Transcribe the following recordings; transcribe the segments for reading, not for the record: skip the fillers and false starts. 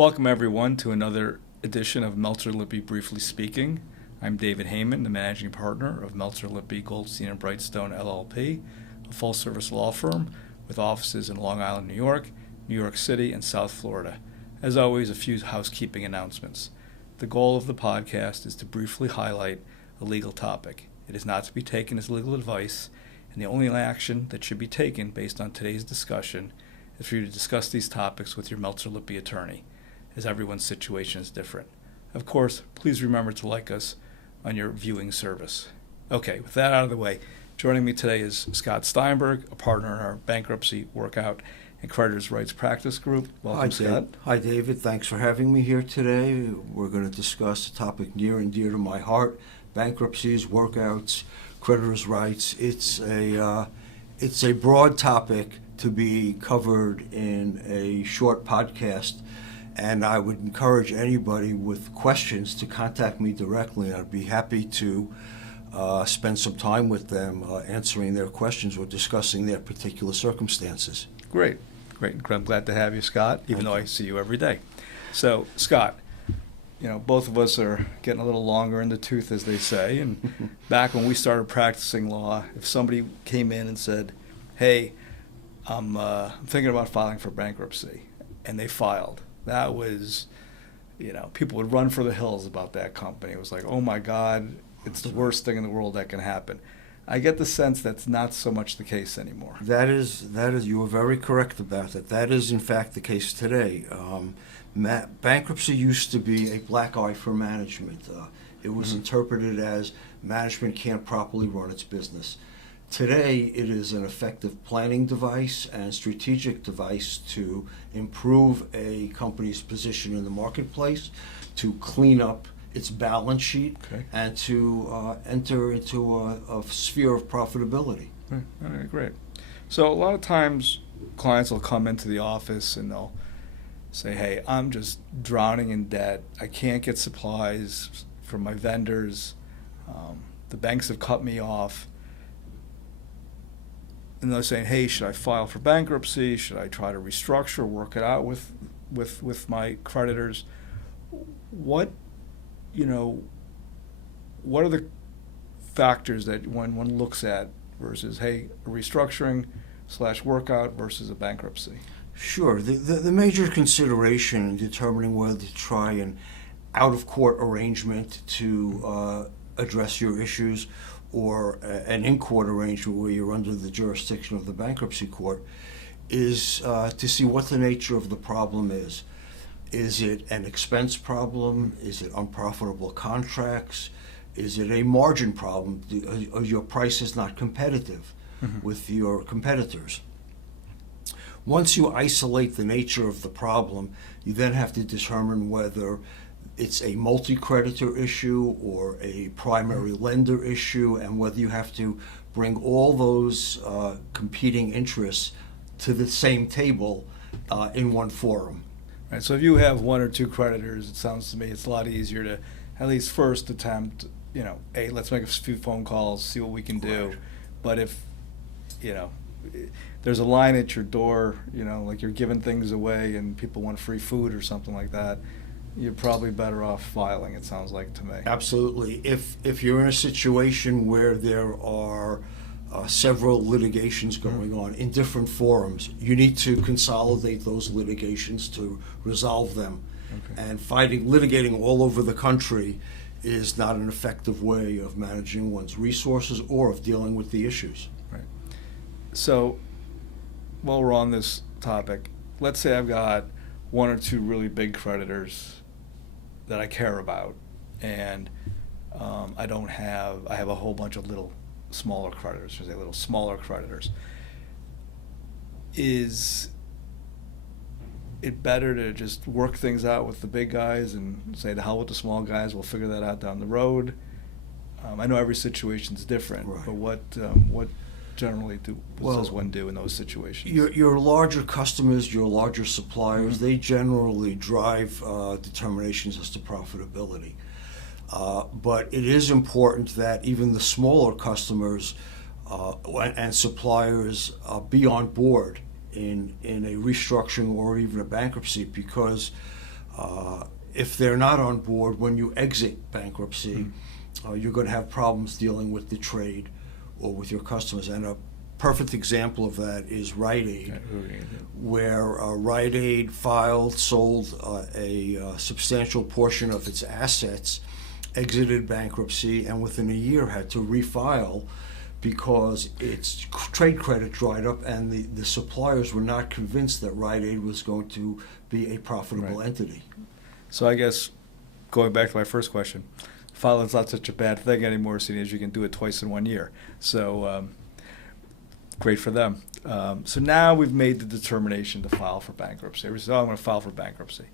Welcome, everyone, to another edition of Meltzer Lippe Briefly Speaking. I'm David Heymann, the managing partner of Meltzer Lippe Goldstein & Brightstone LLP, a full-service law firm with offices in Long Island, New York City, and South Florida. As always, a few housekeeping announcements. The goal of the podcast is to briefly highlight a legal topic. It is not to be taken as legal advice, and the only action that should be taken based on today's discussion is for you to discuss these topics with your Meltzer Lippe attorney, as everyone's situation is different. Of course, please remember to like us on your viewing service. Okay, with that out of the way, joining me today is Scott Steinberg, a partner in our Bankruptcy, Workout, and Creditors Rights Practice Group. Welcome, Scott. Hi, David. Thanks for having me here today. We're going to discuss a topic near and dear to my heart: bankruptcies, workouts, creditors' rights. It's a broad topic to be covered in a short podcast, and I would encourage anybody with questions to contact me directly. I'd be happy to spend some time with them answering their questions or discussing their particular circumstances. Great. I'm glad to have you, Scott, even though I see you every day. So, Scott, both of us are getting a little longer in the tooth, as they say. And back when we started practicing law, if somebody came in and said, hey, I'm thinking about filing for bankruptcy, and they filed, that was, people would run for the hills about that company. It was like, oh my God, it's the worst thing in the world that can happen. I get the sense that's not so much the case anymore. That is, you were very correct about that. That is, in fact, the case today. Bankruptcy used to be a black eye for management. It was interpreted as management can't properly run its business. Today, it is an effective planning device and strategic device to improve a company's position in the marketplace, to clean up its balance sheet, and to enter into a sphere of profitability. All right, great. So a lot of times clients will come into the office and they'll say, hey, I'm just drowning in debt. I can't get supplies from my vendors. The banks have cut me off. And they're saying, hey, should I file for bankruptcy? Should I try to restructure, work it out with my creditors? What are the factors that one looks at versus, hey, a restructuring / workout versus a bankruptcy? Sure. The major consideration in determining whether to try an out-of-court arrangement to address your issues or an in-court arrangement where you're under the jurisdiction of the bankruptcy court is to see what the nature of the problem is. Is it an expense problem? Is it unprofitable contracts? Is it a margin problem? Your price is not competitive with your competitors. Once you isolate the nature of the problem, you then have to determine whether it's a multi-creditor issue or a primary lender issue, and whether you have to bring all those competing interests to the same table in one forum. Right, so if you have one or two creditors, it sounds to me it's a lot easier to at least first attempt, hey, let's make a few phone calls, see what we can do. Right. But if, there's a line at your door, like you're giving things away and people want free food or something like that, you're probably better off filing, it sounds like to me. Absolutely. If you're in a situation where there are several litigations going on in different forums, you need to consolidate those litigations to resolve them. And litigating all over the country is not an effective way of managing one's resources or of dealing with the issues. Right. So, while we're on this topic, let's say I've got one or two really big creditors that I care about, and I have a whole bunch of smaller creditors, Is it better to just work things out with the big guys and say, to hell with the small guys, we'll figure that out down the road? I know every situation's different, right. But what generally does one do in those situations? Your larger customers, your larger suppliers, they generally drive determinations as to profitability. But it is important that even the smaller customers and suppliers be on board in a restructuring or even a bankruptcy, because If they're not on board, when you exit bankruptcy, you're going to have problems dealing with the trade or with your customers. And a perfect example of that is Rite Aid, where Rite Aid sold a substantial portion of its assets, exited bankruptcy, and within a year had to refile because its trade credit dried up, and the suppliers were not convinced that Rite Aid was going to be a profitable entity. So I guess, going back to my first question, filing is not such a bad thing anymore, seeing as you can do it twice in 1 year. So great for them. So now we've made the determination to file for bankruptcy. Everybody says, oh, I'm going to file for bankruptcy.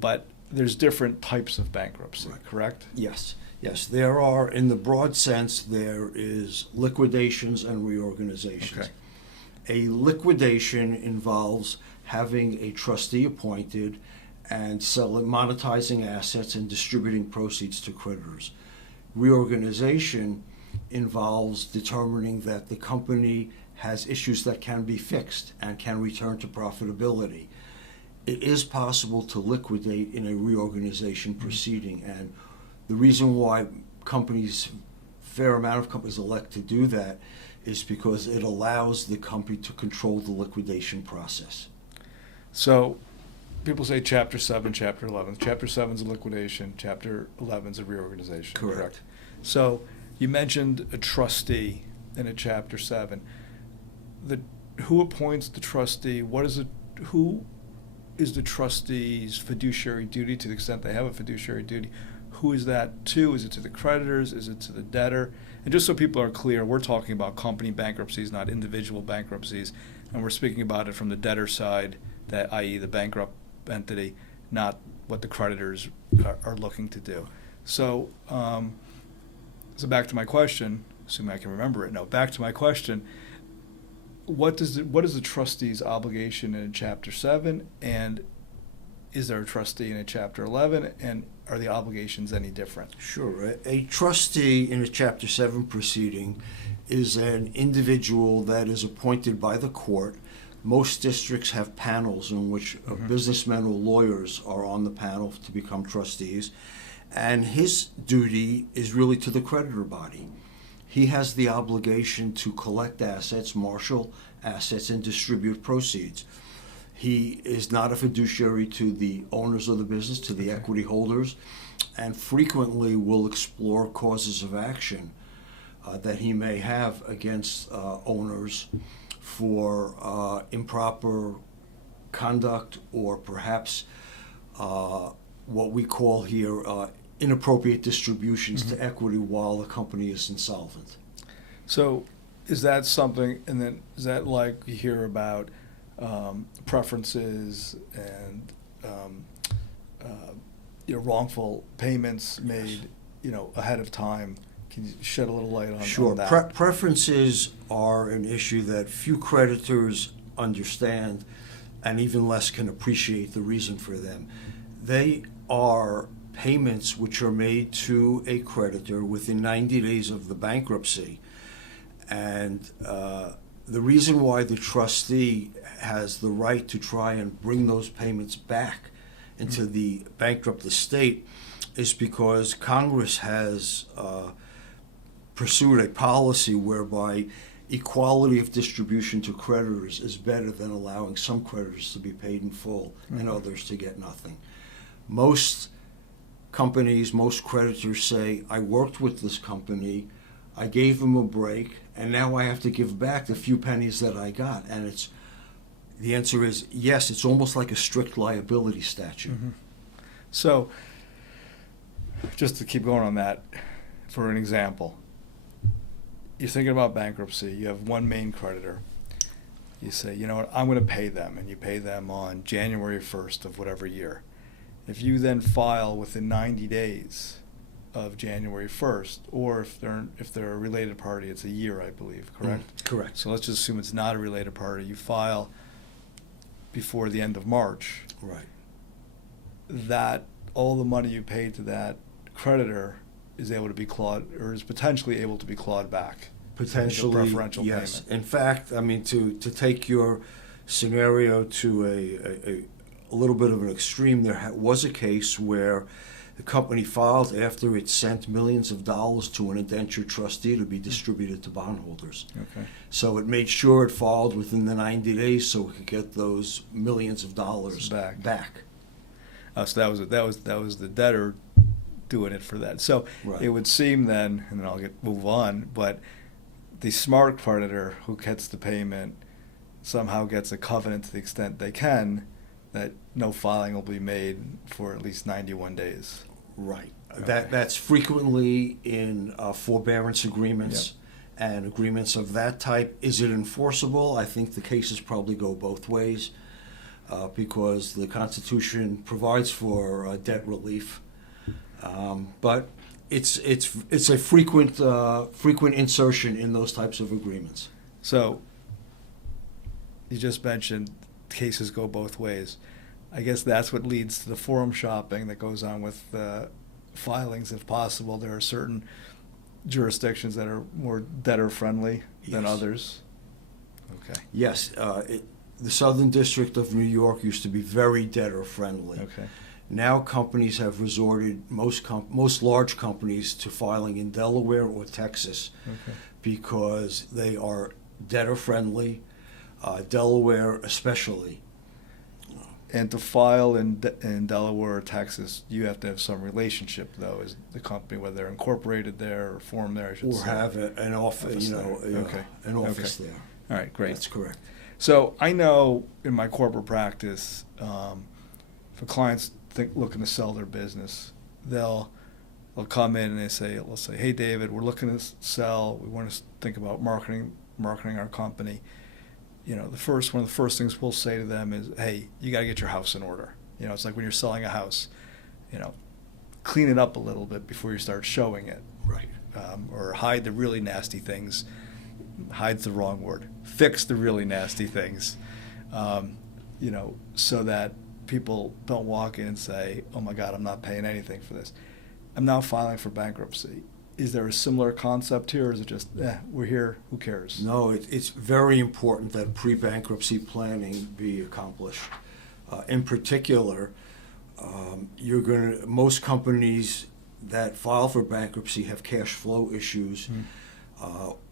But there's different types of bankruptcy, correct? Yes. Yes, there are, in the broad sense, there is liquidations and reorganizations. Okay. A liquidation involves having a trustee appointed and monetizing assets and distributing proceeds to creditors. Reorganization involves determining that the company has issues that can be fixed and can return to profitability. It is possible to liquidate in a reorganization proceeding, and the reason why fair amount of companies elect to do that is because it allows the company to control the liquidation process. So people say Chapter 7, Chapter 11. Chapter 7 is a liquidation. Chapter 11 is a reorganization. Correct. So you mentioned a trustee in a Chapter 7. Who appoints the trustee? Who is the trustee's fiduciary duty, to the extent they have a fiduciary duty? Who is that to? Is it to the creditors? Is it to the debtor? And just so people are clear, we're talking about company bankruptcies, not individual bankruptcies. And we're speaking about it from the debtor side, that i.e. the bankrupt entity, not what the creditors are looking to do. So, back to my question, assuming I can remember it. No, back to my question. What is the trustee's obligation in Chapter 7, and is there a trustee in a Chapter 11, and are the obligations any different? Sure. A trustee in a Chapter 7 proceeding is an individual that is appointed by the court. Most districts have panels in which businessmen or lawyers are on the panel to become trustees, and his duty is really to the creditor body. He has the obligation to collect assets, marshal assets, and distribute proceeds. He is not a fiduciary to the owners of the business, to the equity holders, and frequently will explore causes of action that he may have against owners for improper conduct, or perhaps what we call here inappropriate distributions to equity while the company is insolvent. So is that something, and then is that like you hear about preferences and wrongful payments made ahead of time? Can you shed a little light on, Sure. on that? Preferences are an issue that few creditors understand, and even less can appreciate the reason for them. They are payments which are made to a creditor within 90 days of the bankruptcy. And the reason why the trustee has the right to try and bring those payments back into the bankrupt estate is because Congress has pursued a policy whereby equality of distribution to creditors is better than allowing some creditors to be paid in full and others to get nothing. Most companies, most creditors say, I worked with this company, I gave them a break, and now I have to give back the few pennies that I got. And the answer is yes, it's almost like a strict liability statute. So, just to keep going on that, for an example, you're thinking about bankruptcy, you have one main creditor. You say, you know what, I'm going to pay them, and you pay them on January 1st of whatever year. If you then file within 90 days of January 1st, or if they're a related party, it's a year, I believe, correct? Correct. So let's just assume it's not a related party. You file before the end of March. Right. That all the money you paid to that creditor is able to be clawed, or is potentially able to be clawed back. Potentially, preferential yes. payment. In fact, I mean, to take your scenario to a little bit of an extreme. There was a case where the company filed after it sent millions of dollars to an indentured trustee to be distributed to bondholders. Okay. So it made sure it filed within the 90 days so it could get those millions of dollars back. So that was the debtor doing it for that. So Right. it would seem then, and then I'll move on, but the smart creditor who gets the payment somehow gets a covenant to the extent they can that no filing will be made for at least 91 days. Right. Okay. That's frequently in forbearance agreements and agreements of that type. Is it enforceable? I think the cases probably go both ways because the Constitution provides for debt relief. But it's a frequent insertion in those types of agreements. So you just mentioned cases go both ways. I guess that's what leads to the forum shopping that goes on with filings. If possible, there are certain jurisdictions that are more debtor-friendly than Yes. others. Okay. Yes, the Southern District of New York used to be very debtor-friendly. Okay. Now companies have resorted, most large companies, to filing in Delaware or Texas Okay. because they are debtor-friendly, Delaware especially. And to file in Delaware or Texas, you have to have some relationship, though, is the company, whether they're incorporated there or formed there, I should Or say. have an office, Okay. an office Okay. there. All right, great. That's correct. So I know in my corporate practice, for clients looking to sell their business, they'll come in and they'll say, "Hey, David, we're looking to sell. We want to think about marketing our company." You know, one of the first things we'll say to them is, "Hey, you got to get your house in order." You know, it's like when you're selling a house, you know, clean it up a little bit before you start showing it. Right. Or hide the really nasty things. Hide's the wrong word. Fix the really nasty things, you know, so that people don't walk in and say, "Oh my God, I'm not paying anything for this. I'm now filing for bankruptcy." Is there a similar concept here, or is it just, we're here, who cares? No, it's very important that pre-bankruptcy planning be accomplished. In particular, most companies that file for bankruptcy have cash flow issues.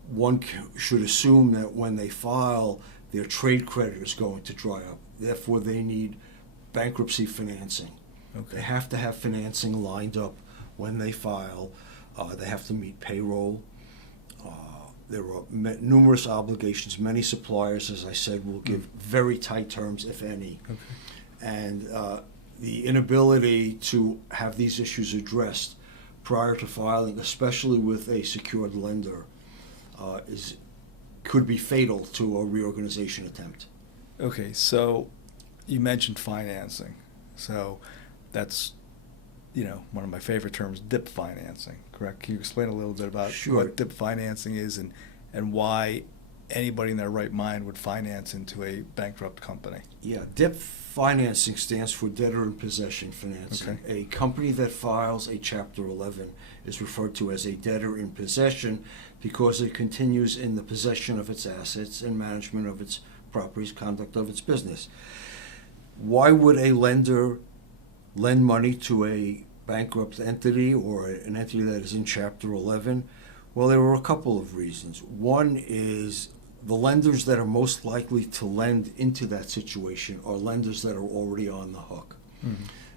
One should assume that when they file, their trade credit is going to dry up. Therefore, they need bankruptcy financing. Okay. They have to have financing lined up when they file. They have to meet payroll. There are numerous obligations. Many suppliers, as I said, will give very tight terms, if any. Okay. And the inability to have these issues addressed prior to filing, especially with a secured lender, could be fatal to a reorganization attempt. Okay, so you mentioned financing. So that's, you know, one of my favorite terms, DIP financing, correct? Can you explain a little bit about Sure. what DIP financing is and why anybody in their right mind would finance into a bankrupt company? Yeah, DIP financing stands for debtor in possession financing. Okay. A company that files a Chapter 11 is referred to as a debtor in possession because it continues in the possession of its assets and management of its properties, conduct of its business. Why would a lender lend money to a bankrupt entity or an entity that is in Chapter 11? Well, there were a couple of reasons. One is the lenders that are most likely to lend into that situation are lenders that are already on the hook,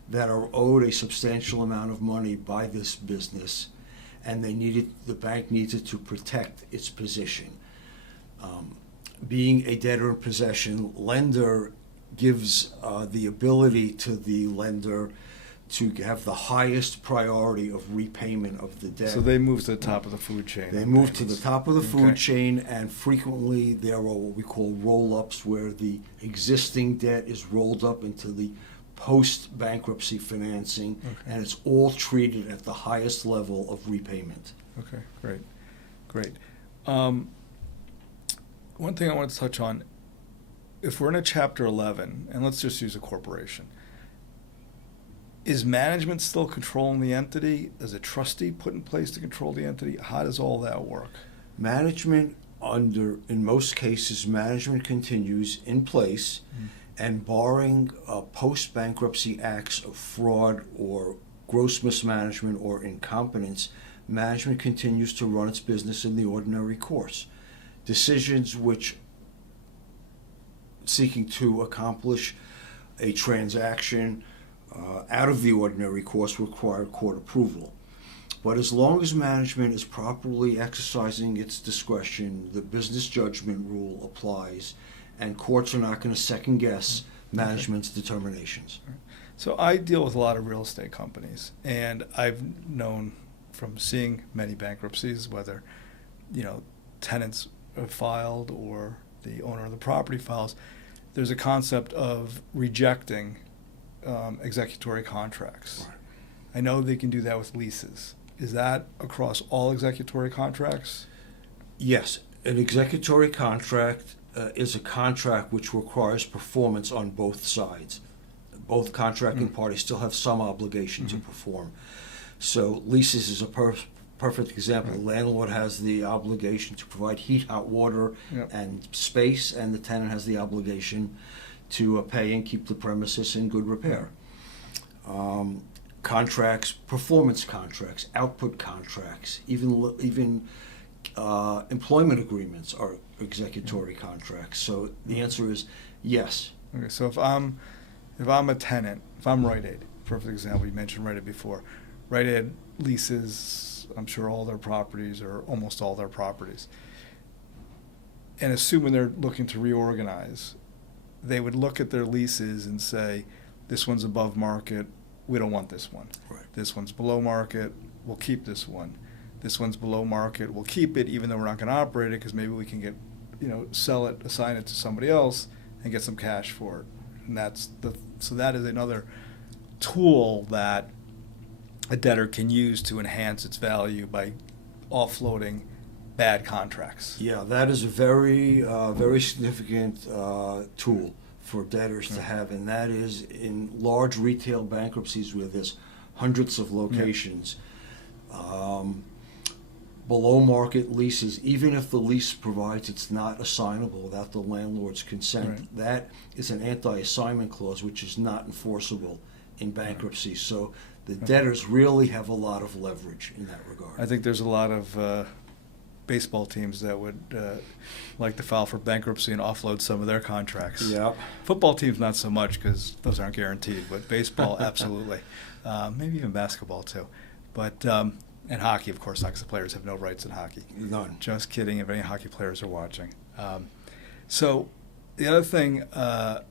that are owed a substantial amount of money by this business, and the bank needed to protect its position. Being a debtor in possession, lender gives the ability to the lender to have the highest priority of repayment of the debt. So they move to the top of the food chain. They move to the top of the food Okay. chain, and frequently there are what we call roll-ups, where the existing debt is rolled up into the post-bankruptcy financing, and it's all treated at the highest level of repayment. Okay, great. One thing I want to touch on, if we're in a Chapter 11, and let's just use a corporation, is management still controlling the entity? Is a trustee put in place to control the entity? How does all that work? Management in most cases, management continues in place, and barring post-bankruptcy acts of fraud or gross mismanagement or incompetence, management continues to run its business in the ordinary course. Decisions which seeking to accomplish a transaction out of the ordinary course require court approval. But as long as management is properly exercising its discretion, the business judgment rule applies, and courts are not going to second guess management's determinations. So I deal with a lot of real estate companies, and I've known from seeing many bankruptcies, whether tenants have filed or the owner of the property files, there's a concept of rejecting executory contracts. Right. I know they can do that with leases. Is that across all executory contracts? Yes, an executory contract is a contract which requires performance on both sides. Both contracting parties still have some obligation to perform. So leases is a perfect example. The landlord has the obligation to provide heat, hot water, and space, and the tenant has the obligation to pay and keep the premises in good repair. Contracts, performance contracts, output contracts, even employment agreements are executory contracts. So the answer is yes. Okay, so if I'm a tenant, if I'm Rite Aid, perfect example, you mentioned Rite Aid before. Rite Aid leases, I'm sure, all their properties or almost all their properties. And assuming they're looking to reorganize, they would look at their leases and say, this one's above market, we don't want this one. Right. This one's below market, we'll keep this one. This one's below market, we'll keep it even though we're not going to operate it because maybe we can get, sell it, assign it to somebody else and get some cash for it. And so that is another tool that a debtor can use to enhance its value by offloading bad contracts. Yeah, that is a very, very significant tool for debtors to have, and that is in large retail bankruptcies where there's hundreds of locations. Below market leases, even if the lease provides it's not assignable without the landlord's consent, that is an anti-assignment clause which is not enforceable in bankruptcy. So the debtors really have a lot of leverage in that regard. I think there's a lot of baseball teams that would like to file for bankruptcy and offload some of their contracts. Yeah. Football teams not so much because those aren't guaranteed, but baseball absolutely. Maybe even basketball too. But and hockey, of course, because the players have no rights in hockey. None. Just kidding, if any hockey players are watching. So the other thing I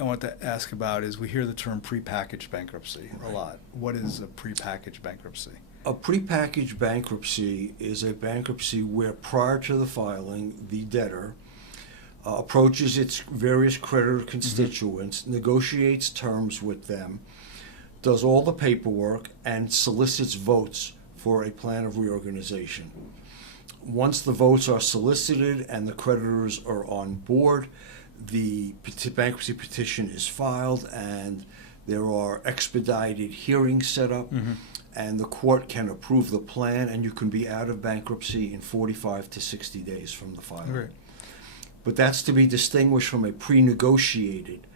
want to ask about is we hear the term prepackaged bankruptcy a lot. What is a prepackaged bankruptcy? A prepackaged bankruptcy is a bankruptcy where prior to the filing, the debtor approaches its various creditor constituents, negotiates terms with them, does all the paperwork, and solicits votes for a plan of reorganization. Once the votes are solicited and the creditors are on board, the bankruptcy petition is filed and there are expedited hearings set up, and the court can approve the plan, and you can be out of bankruptcy in 45 to 60 days from the filing. Right. But that's to be distinguished from a pre-negotiated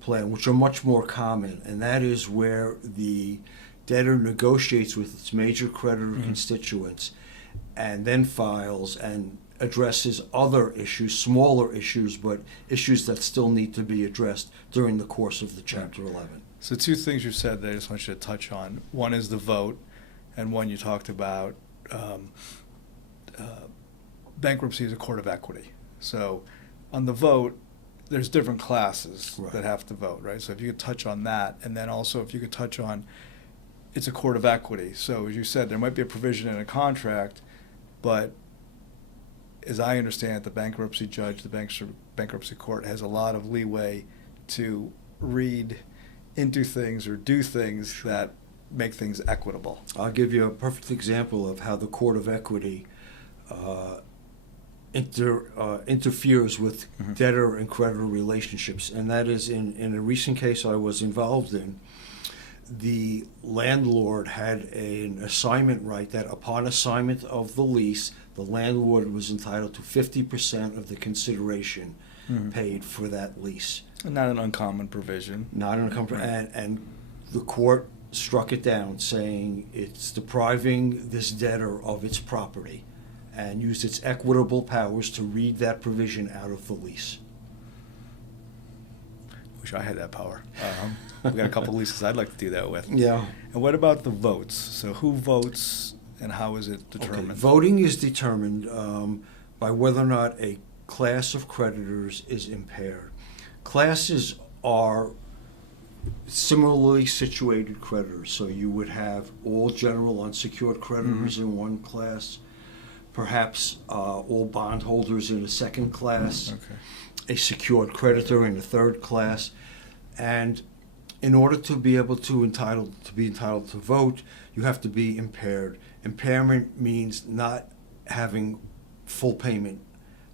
plan, which are much more common, and that is where the debtor negotiates with its major creditor constituents and then files and addresses other issues, smaller issues, but issues that still need to be addressed during the course of the Chapter 11. So two things you said that I just want you to touch on. One is the vote, and one you talked about bankruptcy is a court of equity. So on the vote, there's different classes that have to vote, right? So if you could touch on that, and then also if you could touch on it's a court of equity. So as you said, there might be a provision in a contract, but as I understand it, the bankruptcy judge, the bankruptcy court has a lot of leeway to read into things or do things that make things equitable. I'll give you a perfect example of how the court of equity interferes with debtor and creditor relationships, and that is in a recent case I was involved in. The landlord had an assignment right that upon assignment of the lease, the landlord was entitled to 50% of the consideration paid for that lease. Not an uncommon provision. Not an uncommon, and the court struck it down, saying it's depriving this debtor of its property, and used its equitable powers to read that provision out of the lease. Wish I had that power. We've got a couple leases I'd like to do that with. Yeah. And what about the votes? So who votes and how is it determined? Okay. Voting is determined by whether or not a class of creditors is impaired. Classes are similarly situated creditors. So you would have all general unsecured creditors in one class, perhaps all bondholders in a second class, a secured creditor in a third class, and in order to be able to be entitled to vote, you have to be impaired. Impairment means not having full payment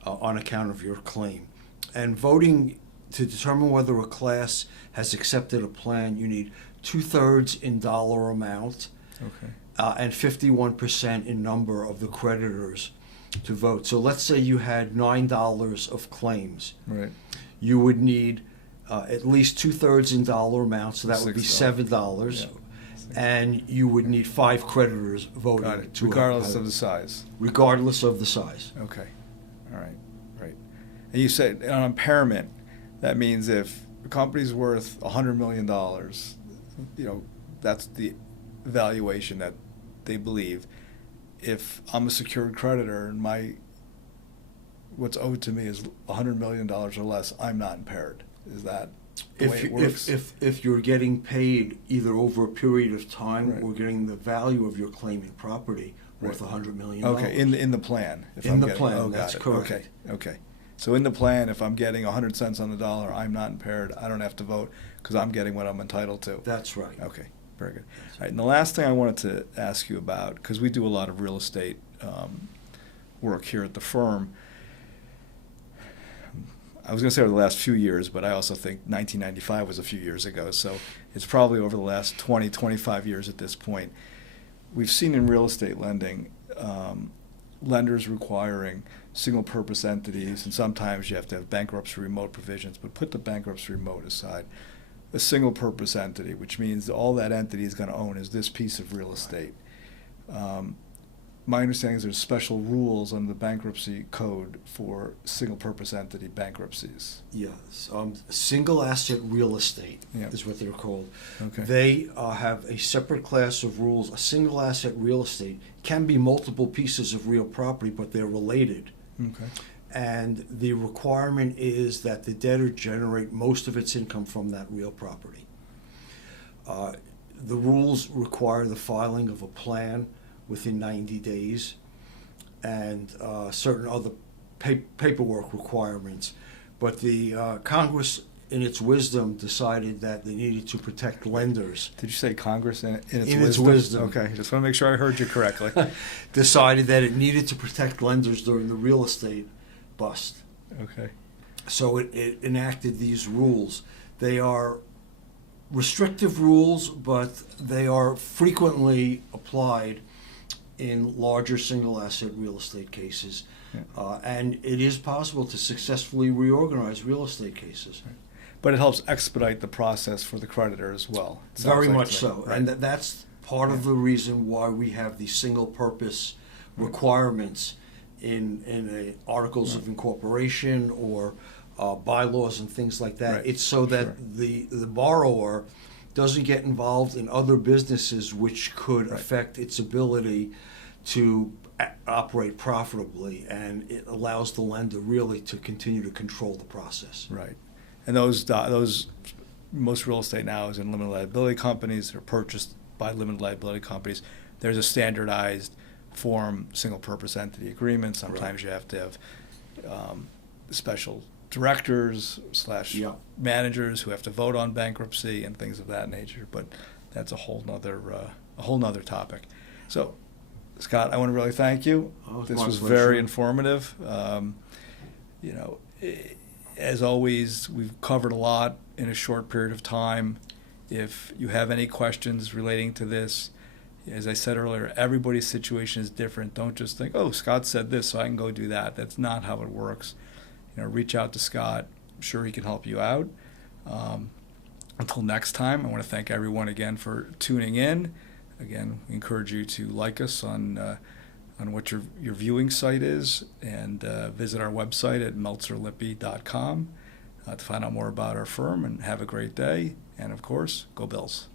on account of your claim. And voting, to determine whether a class has accepted a plan, you need 2/3 in dollar amount and 51% in number of the creditors to vote. So let's say you had $9 of claims. Right. You would need at least 2/3 in dollar amount, so that would be $7. Yeah. And you would need 5 creditors voting. Got it. Regardless of the size. Regardless of the size. Okay. All right. Right. And you said on impairment, that means if a company's worth $100 million, that's the valuation that they believe. If I'm a secured creditor and what's owed to me is $100 million or less, I'm not impaired. Is that the way it works? If you're getting paid either over a period of time Right. or getting the value of your claim in property worth $100 million. Okay, in the plan. That's correct. Okay. So in the plan, if I'm getting 100 cents on the dollar, I'm not impaired. I don't have to vote because I'm getting what I'm entitled to. That's right. Okay, very good. All right, and the last thing I wanted to ask you about, because we do a lot of real estate work here at the firm. I was going to say over the last few years, but I also think 1995 was a few years ago. So it's probably over the last 20, 25 years at this point. We've seen in real estate lending lenders requiring single-purpose entities, and sometimes you have to have bankruptcy remote provisions, but put the bankruptcy remote aside. A single-purpose entity, which means all that entity is going to own is this piece of real estate. My understanding is there's special rules on the bankruptcy code for single-purpose entity bankruptcies. Yes. Single asset real estate is what they're called. Okay. They have a separate class of rules. A single asset real estate can be multiple pieces of real property, but they're related. Okay. And the requirement is that the debtor generate most of its income from that real property. The rules require the filing of a plan within 90 days and certain other paperwork requirements. But the Congress, in its wisdom, decided that they needed to protect lenders. Did you say Congress in its wisdom? In its wisdom. Okay, just want to make sure I heard you correctly. Decided that it needed to protect lenders during the real estate bust. Okay. So it enacted these rules. They are restrictive rules, but they are frequently applied in larger single asset real estate cases. Yeah. And it is possible to successfully reorganize real estate cases. Right. But it helps expedite the process for the creditor as well. Very much so. Right. And that's part of the reason why we have these single purpose requirements in articles of incorporation or bylaws and things like that. Right. It's so that the borrower doesn't get involved in other businesses which could affect its ability to operate profitably, and it allows the lender really to continue to control the process. Right. And those most real estate now is in limited liability companies. They're purchased by limited liability companies. There's a standardized form single-purpose entity agreement. Sometimes you have to have special directors / managers who have to vote on bankruptcy and things of that nature. But that's a whole nother topic. So, Scott, I want to really thank you. This was very informative. As always, we've covered a lot in a short period of time. If you have any questions relating to this, as I said earlier, everybody's situation is different. Don't just think, oh, Scott said this, so I can go do that. That's not how it works. Reach out to Scott. I'm sure he can help you out. Until next time, I want to thank everyone again for tuning in. Again, we encourage you to like us on what your viewing site is, and visit our website at meltzerlippe.com to find out more about our firm. And have a great day. And of course, go Bills.